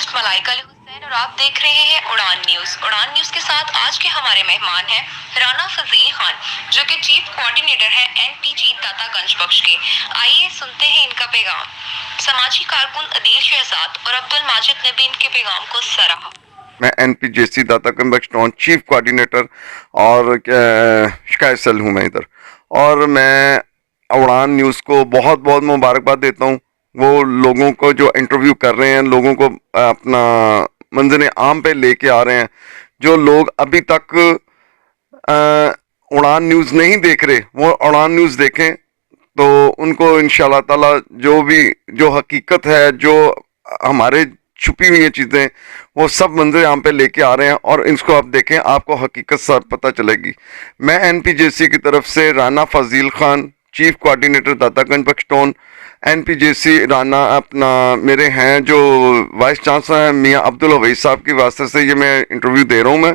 Host ملائکہ علی حسین اور آپ دیکھ رہے ہیں اڑان نیوز۔ اڑان نیوز کے ساتھ آج کے ہمارے مہمان ہیں رانا فضیل خان، جو کہ چیف کوارڈینیٹر ہیں NPG داتا گنج بخش کے۔ آئیے سنتے ہیں ان کا پیغام۔ سماجی کارکن عدیل شہزاد اور عبد الماجد نے بھی ان کے پیغام کو سراہا۔ میں NPJC Data Ganj Bakhsh town chief coordinator اور شکایت سیل ہوں میں ادھر، اور میں اڑان نیوز کو بہت بہت مبارکباد دیتا ہوں۔ وہ لوگوں کو جو انٹرویو کر رہے ہیں، لوگوں کو اپنا منظر عام پہ لے کے آ رہے ہیں۔ جو لوگ ابھی تک اڑان نیوز نہیں دیکھ رہے، وہ اڑان نیوز دیکھیں تو ان کو انشاءاللہ تعالی جو حقیقت ہے، جو ہمارے چھپی ہوئی ہیں چیزیں، وہ سب منظر عام پہ لے کے آ رہے ہیں، اور ان کو آپ دیکھیں، آپ کو حقیقت سب پتہ چلے گی۔ میں NPJC کی طرف سے Rana Fuzail Khan, chief coordinator Data Ganj Bakhsh town, NPJC Rana اپنا میرے ہیں جو وائس چانسلر ہیں میاں عبدالویس صاحب کی واسطے سے یہ میں انٹرویو دے رہا ہوں میں۔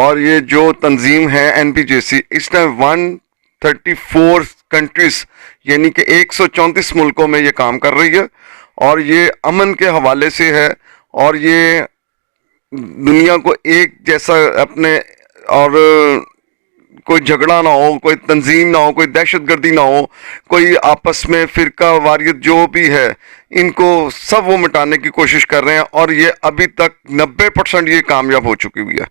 اور یہ جو تنظیم ہے NPJC، اس ٹائم 134 کنٹریز یعنی کہ 134 ملکوں میں یہ کام کر رہی ہے، اور یہ امن کے حوالے سے ہے، اور یہ دنیا کو ایک جیسا اپنے، اور کوئی جھگڑا نہ ہو، کوئی تنظیم نہ ہو، کوئی دہشت گردی نہ ہو، کوئی آپس میں فرقہ واریت جو بھی ہے، ان کو سب وہ مٹانے کی کوشش کر رہے ہیں، اور یہ ابھی تک 90% یہ کامیاب ہو چکی ہوئی ہے۔